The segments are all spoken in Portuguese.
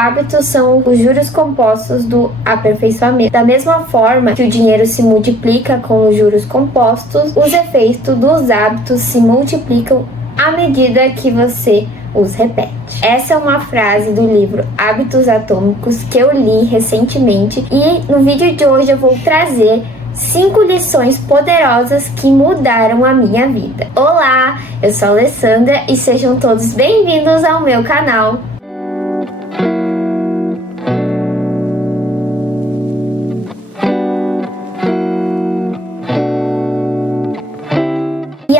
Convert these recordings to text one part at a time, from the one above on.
hábitos são os juros compostos do aperfeiçoamento. Da mesma forma que o dinheiro se multiplica com os juros compostos, os efeitos dos hábitos se multiplicam à medida que você os repete. Essa é uma frase do livro Hábitos Atômicos que eu li recentemente, e no vídeo de hoje eu vou trazer 5 lições poderosas que mudaram a minha vida. Olá, eu sou a Alessandra e sejam todos bem-vindos ao meu canal.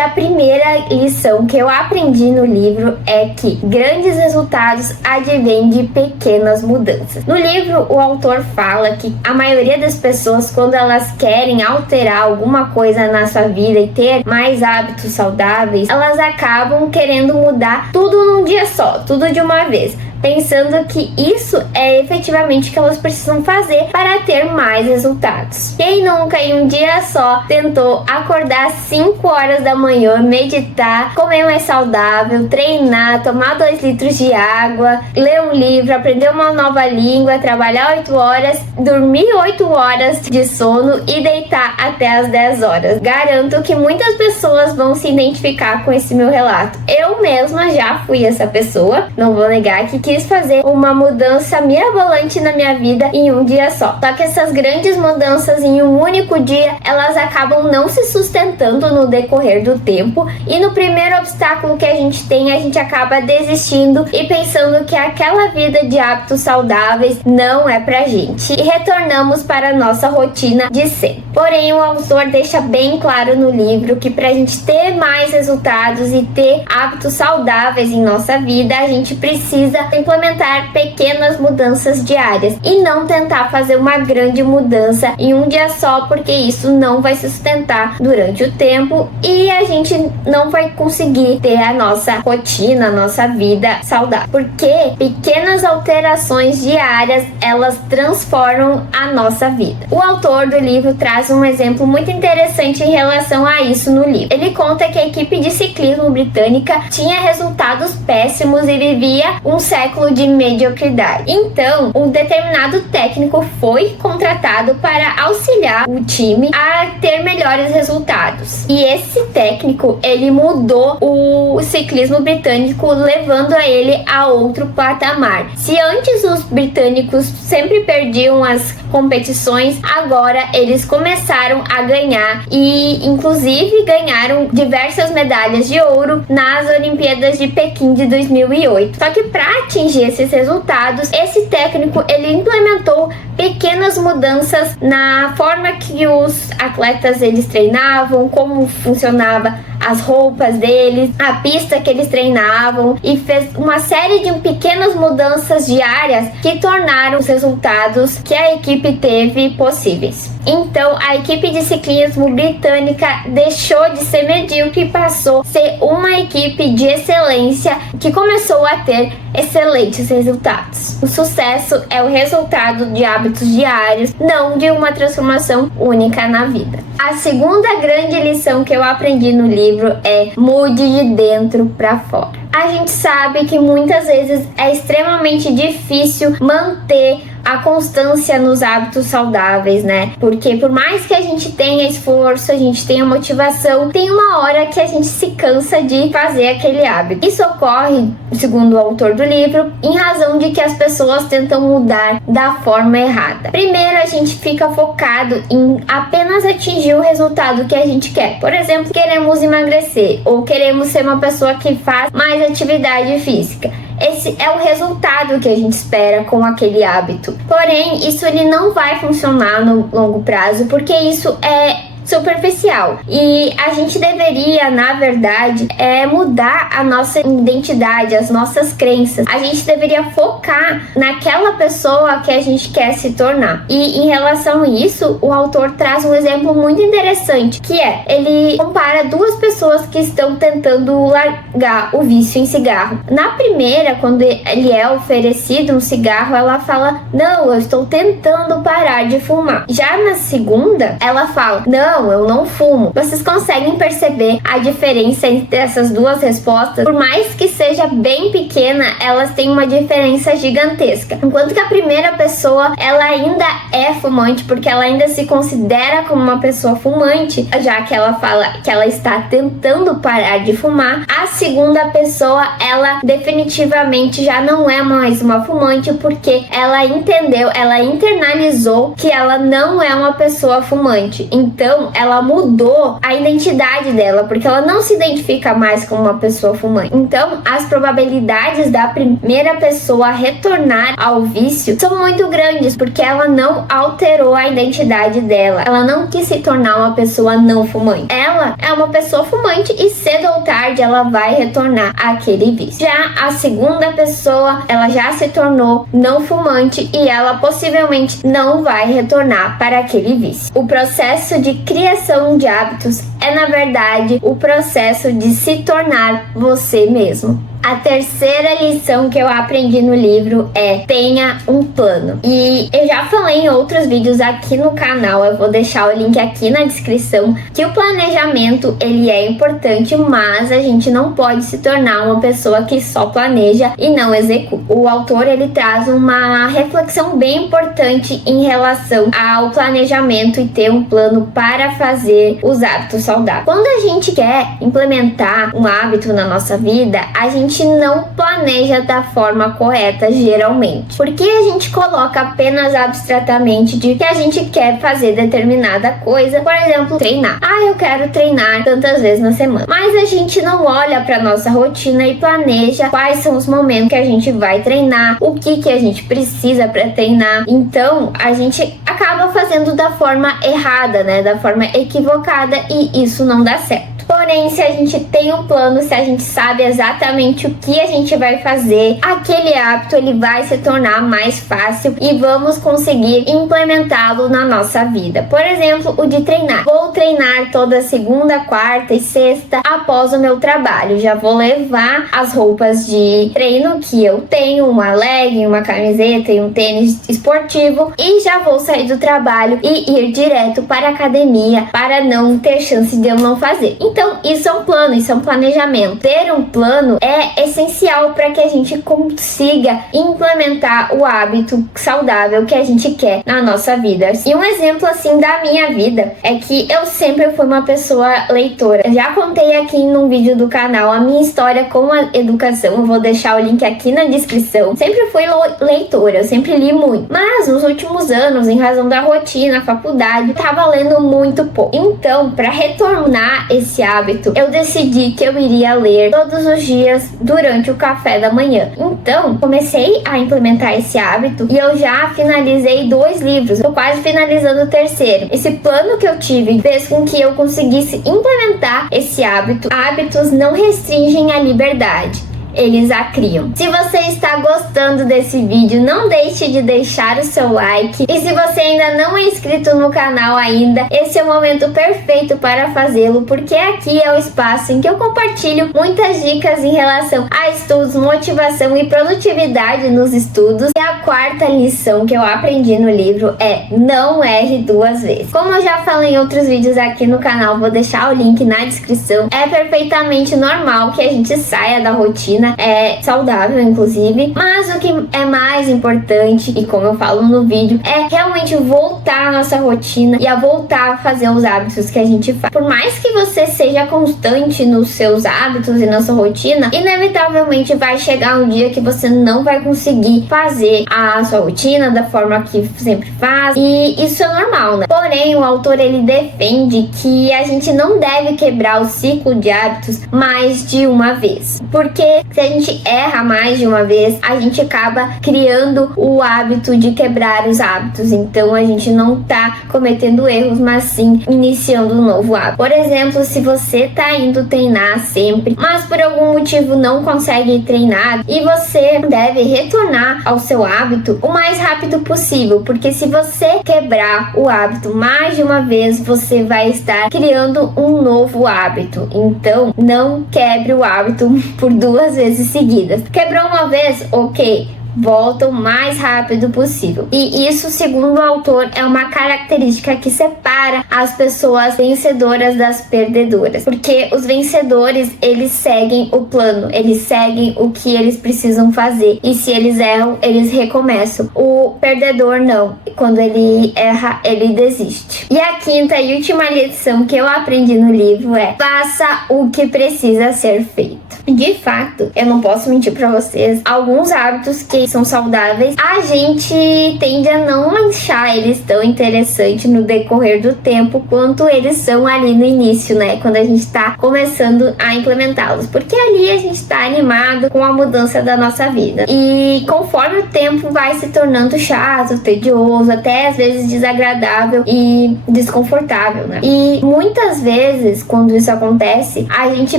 A primeira lição que eu aprendi no livro é que grandes resultados advêm de pequenas mudanças. No livro, o autor fala que a maioria das pessoas, quando elas querem alterar alguma coisa na sua vida e ter mais hábitos saudáveis, elas acabam querendo mudar tudo num dia só, tudo de uma vez, pensando que isso é efetivamente o que elas precisam fazer para ter mais resultados. Quem nunca em um dia só tentou acordar às 5 horas da manhã, meditar, comer mais saudável, treinar, tomar 2 litros de água, ler um livro, aprender uma nova língua, trabalhar 8 horas, dormir 8 horas de sono e deitar até as 10 horas? Garanto que muitas pessoas vão se identificar com esse meu relato. Eu mesma já fui essa pessoa, não vou negar que quis fazer uma mudança mirabolante na minha vida em um dia só. Só que essas grandes mudanças em um único dia, elas acabam não se sustentando no decorrer do tempo, e no primeiro obstáculo que a gente acaba desistindo e pensando que aquela vida de hábitos saudáveis não é pra gente, e retornamos para a nossa rotina de sempre. Porém, o autor deixa bem claro no livro que pra gente ter mais resultados e ter hábitos saudáveis em nossa vida, a gente precisa implementar pequenas mudanças diárias e não tentar fazer uma grande mudança em um dia só, porque isso não vai se sustentar durante o tempo e a gente não vai conseguir ter a nossa rotina, a nossa vida saudável. Porque pequenas alterações diárias, elas transformam a nossa vida. O autor do livro traz um exemplo muito interessante em relação a isso no livro. Ele conta que a equipe de ciclismo britânica tinha resultados péssimos e vivia um século de mediocridade. Então, um determinado técnico foi contratado para auxiliar o time a ter melhores resultados. E esse técnico, ele mudou o ciclismo britânico, levando a ele a outro patamar. Se antes os britânicos sempre perdiam as competições, agora eles começaram a ganhar e inclusive ganharam diversas medalhas de ouro nas Olimpíadas de Pequim de 2008. Só que para atingir esses resultados, esse técnico ele implementou pequenas mudanças na forma que os atletas eles treinavam, como funcionava as roupas deles, a pista que eles treinavam, e fez uma série de pequenas mudanças diárias que tornaram os resultados que a equipe teve possíveis. Então, a equipe de ciclismo britânica deixou de ser medíocre e passou a ser uma equipe de excelência que começou a ter excelentes resultados. O sucesso é o resultado de hábitos diários, não de uma transformação única na vida. A segunda grande lição que eu aprendi no livro é: mude de dentro para fora. A gente sabe que muitas vezes é extremamente difícil manter a constância nos hábitos saudáveis, né? Porque por mais que a gente tenha esforço, a gente tenha motivação, tem uma hora que a gente se cansa de fazer aquele hábito. Isso ocorre, segundo o autor do livro, em razão de que as pessoas tentam mudar da forma errada. Primeiro, a gente fica focado em apenas atingir o resultado que a gente quer. Por exemplo, queremos emagrecer ou queremos ser uma pessoa que faz mais atividade física. Esse é o resultado que a gente espera com aquele hábito. Porém, isso ele não vai funcionar no longo prazo, porque isso é superficial. E a gente deveria, na verdade, mudar a nossa identidade, as nossas crenças. A gente deveria focar naquela pessoa que a gente quer se tornar. E em relação a isso, o autor traz um exemplo muito interessante, que ele compara duas pessoas que estão tentando largar o vício em cigarro. Na primeira, quando ele é oferecido um cigarro, ela fala: não, eu estou tentando parar de fumar. Já na segunda, ela fala: não, não, eu não fumo. Vocês conseguem perceber a diferença entre essas duas respostas? Por mais que seja bem pequena, elas têm uma diferença gigantesca. Enquanto que a primeira pessoa, ela ainda é fumante, porque ela ainda se considera como uma pessoa fumante, já que ela fala que ela está tentando parar de fumar. A segunda pessoa, ela definitivamente já não é mais uma fumante, porque ela entendeu, ela internalizou que ela não é uma pessoa fumante. Então, ela mudou a identidade dela, porque ela não se identifica mais como uma pessoa fumante. Então, as probabilidades da primeira pessoa retornar ao vício são muito grandes, porque ela não alterou a identidade dela. Ela não quis se tornar uma pessoa não fumante. Ela é uma pessoa fumante e cedo ou tarde ela vai retornar àquele vício. Já a segunda pessoa, ela já se tornou não fumante e ela possivelmente não vai retornar para aquele vício. O processo de criação de hábitos é, na verdade, o processo de se tornar você mesmo. A terceira lição que eu aprendi no livro é: tenha um plano. E eu já falei em outros vídeos aqui no canal, eu vou deixar o link aqui na descrição, que o planejamento, ele é importante, mas a gente não pode se tornar uma pessoa que só planeja e não executa. O autor, ele traz uma reflexão bem importante em relação ao planejamento e ter um plano para fazer os hábitos saudáveis. Quando a gente quer implementar um hábito na nossa vida, a gente não planeja da forma correta, geralmente, porque a gente coloca apenas abstratamente de que a gente quer fazer determinada coisa. Por exemplo, treinar. Eu quero treinar tantas vezes na semana, mas a gente não olha para nossa rotina e planeja quais são os momentos que a gente vai treinar, o que a gente precisa para treinar. Então a gente acaba fazendo da forma errada, né, da forma equivocada, e isso não dá certo. Porém, se a gente tem um plano, se a gente sabe exatamente o que a gente vai fazer, aquele hábito, ele vai se tornar mais fácil e vamos conseguir implementá-lo na nossa vida. Por exemplo, o de treinar. Vou treinar toda segunda, quarta e sexta após o meu trabalho. Já vou levar as roupas de treino que eu tenho, uma legging, uma camiseta e um tênis esportivo, e já vou sair do trabalho e ir direto para a academia para não ter chance de eu não fazer. Então, isso é um plano, isso é um planejamento. Ter um plano é essencial para que a gente consiga implementar o hábito saudável que a gente quer na nossa vida. E um exemplo assim da minha vida é que eu sempre fui uma pessoa leitora. Eu já contei aqui num vídeo do canal a minha história com a educação, eu vou deixar o link aqui na descrição. Sempre fui leitora, eu sempre li muito. Mas nos últimos anos, em razão da rotina, faculdade, tava lendo muito pouco. Então, para retornar esse hábito, eu decidi que eu iria ler todos os dias durante o café da manhã. Então, comecei a implementar esse hábito e eu já finalizei 2 livros. Tô quase finalizando o terceiro. Esse plano que eu tive fez com que eu conseguisse implementar esse hábito. Hábitos não restringem a liberdade, eles a criam. Se você está gostando desse vídeo, não deixe de deixar o seu like. E se você ainda não é inscrito no canal ainda, esse é o momento perfeito para fazê-lo, porque aqui é o espaço em que eu compartilho muitas dicas em relação a estudos, motivação e produtividade nos estudos. E a quarta lição que eu aprendi no livro é: não erre 2 vezes. Como eu já falei em outros vídeos aqui no canal, vou deixar o link na descrição. É perfeitamente normal que a gente saia da rotina, é saudável inclusive, mas o que é mais importante, e como eu falo no vídeo, é realmente voltar à nossa rotina e a voltar a fazer os hábitos que a gente faz. Por mais que você seja constante nos seus hábitos e na sua rotina, inevitavelmente vai chegar um dia que você não vai conseguir fazer a sua rotina da forma que sempre faz, e isso é normal, né? Porém, o autor, ele defende que a gente não deve quebrar o ciclo de hábitos mais de uma vez, porque se a gente erra mais de uma vez, a gente acaba criando o hábito de quebrar os hábitos. Então a gente não tá cometendo erros, mas sim iniciando um novo hábito. Por exemplo, se você tá indo treinar sempre, mas por algum motivo não consegue treinar, e você deve retornar ao seu hábito o mais rápido possível, porque se você quebrar o hábito mais de uma vez, você vai estar criando um novo hábito. Então não quebre o hábito por 2 vezes seguidas. Quebrou uma vez, ok, voltam o mais rápido possível. E isso, segundo o autor, é uma característica que separa as pessoas vencedoras das perdedoras, porque os vencedores, eles seguem o plano, eles seguem o que eles precisam fazer, e se eles erram, eles recomeçam. O perdedor não, quando ele erra, ele desiste. E a quinta e última lição que eu aprendi no livro é: faça o que precisa ser feito. De fato, eu não posso mentir pra vocês, alguns hábitos que são saudáveis, a gente tende a não achar eles tão interessantes no decorrer do tempo quanto eles são ali no início, né? Quando a gente tá começando a implementá-los, porque ali a gente tá animado com a mudança da nossa vida. E conforme o tempo vai se tornando chato, tedioso, até às vezes desagradável e desconfortável, né? E muitas vezes, quando isso acontece, a gente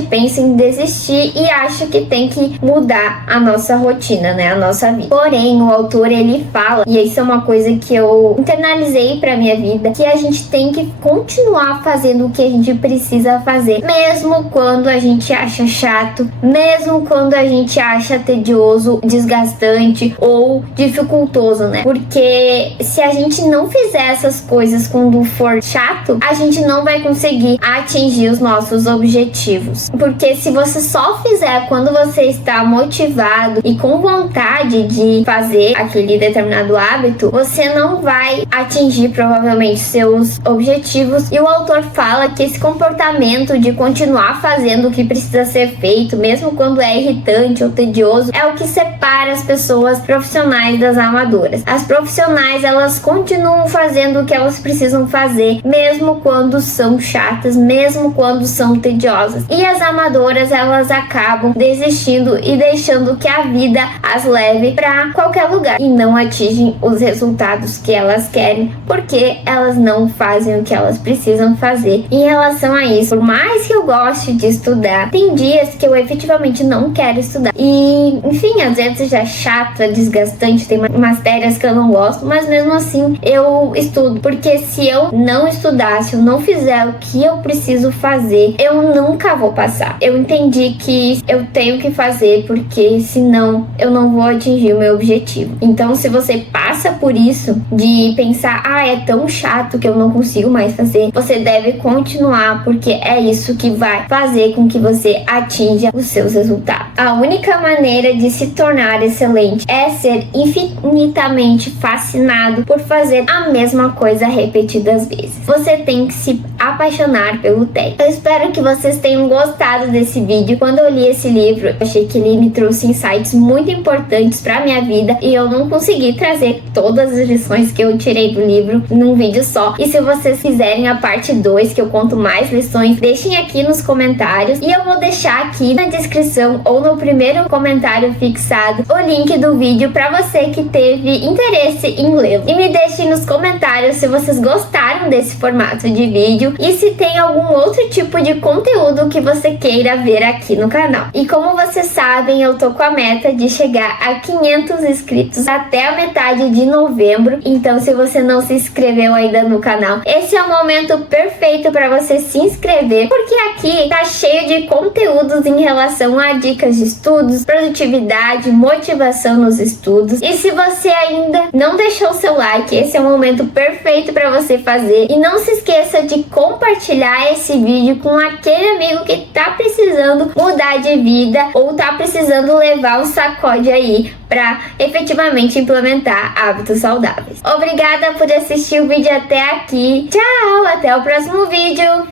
pensa em desistir e acha que tem que mudar a nossa rotina, né? A nossa vida. Porém, o autor, ele fala, e isso é uma coisa que eu internalizei pra minha vida, que a gente tem que continuar fazendo o que a gente precisa fazer, mesmo quando a gente acha chato, mesmo quando a gente acha tedioso, desgastante ou dificultoso, né? Porque se a gente não fizer essas coisas quando for chato, a gente não vai conseguir atingir os nossos objetivos. Porque se você só fizer quando você está motivado e com vontade de fazer aquele determinado hábito, você não vai atingir provavelmente seus objetivos. E o autor fala que esse comportamento de continuar fazendo o que precisa ser feito, mesmo quando é irritante ou tedioso, é o que separa as pessoas profissionais das amadoras. As profissionais, elas continuam fazendo o que elas precisam fazer, mesmo quando são chatas, mesmo quando são tediosas. E as amadoras, elas acabam desistindo e deixando que a vida as leve para qualquer lugar e não atingem os resultados que elas querem, porque elas não fazem o que elas precisam fazer. Em relação a isso, por mais que eu goste de estudar, tem dias que eu efetivamente não quero estudar. E, enfim, às vezes é chato, é desgastante, tem matérias que eu não gosto, mas mesmo assim eu estudo, porque se eu não estudar, se eu não fizer o que eu preciso fazer, eu nunca vou passar. Eu entendi que eu tenho que fazer, porque senão eu não vou atingir o meu objetivo. Então, se você passa por isso de pensar, é tão chato que eu não consigo mais fazer, você deve continuar, porque é isso que vai fazer com que você atinja os seus resultados. A única maneira de se tornar excelente é ser infinitamente fascinado por fazer a mesma coisa repetidas vezes. Você tem que se apaixonar pelo técnico. Eu espero que vocês tenham gostado desse vídeo. Quando eu li esse livro, eu achei que ele me trouxe insights muito importantes para minha vida e eu não consegui trazer todas as lições que eu tirei do livro num vídeo só. E se vocês quiserem a parte 2, que eu conto mais lições, deixem aqui nos comentários e eu vou deixar aqui na descrição ou no primeiro comentário fixado o link do vídeo para você que teve interesse em lê-lo. E me deixem nos comentários se vocês gostaram desse formato de vídeo e se tem algum outro tipo de conteúdo que você queira ver aqui no canal. E como vocês sabem, eu tô com a meta de chegar a 500 inscritos até a metade de novembro. Então, se você não se inscreveu ainda no canal, esse é o momento perfeito para você se inscrever, porque aqui tá cheio de conteúdos em relação a dicas de estudos, produtividade, motivação nos estudos. E se você ainda não deixou seu like, esse é o momento perfeito para você fazer. E não se esqueça de compartilhar esse vídeo com aquele amigo que tá precisando mudar de vida ou tá precisando levar um sacode aí para efetivamente implementar hábitos saudáveis. Obrigada por assistir o vídeo até aqui. Tchau, até o próximo vídeo.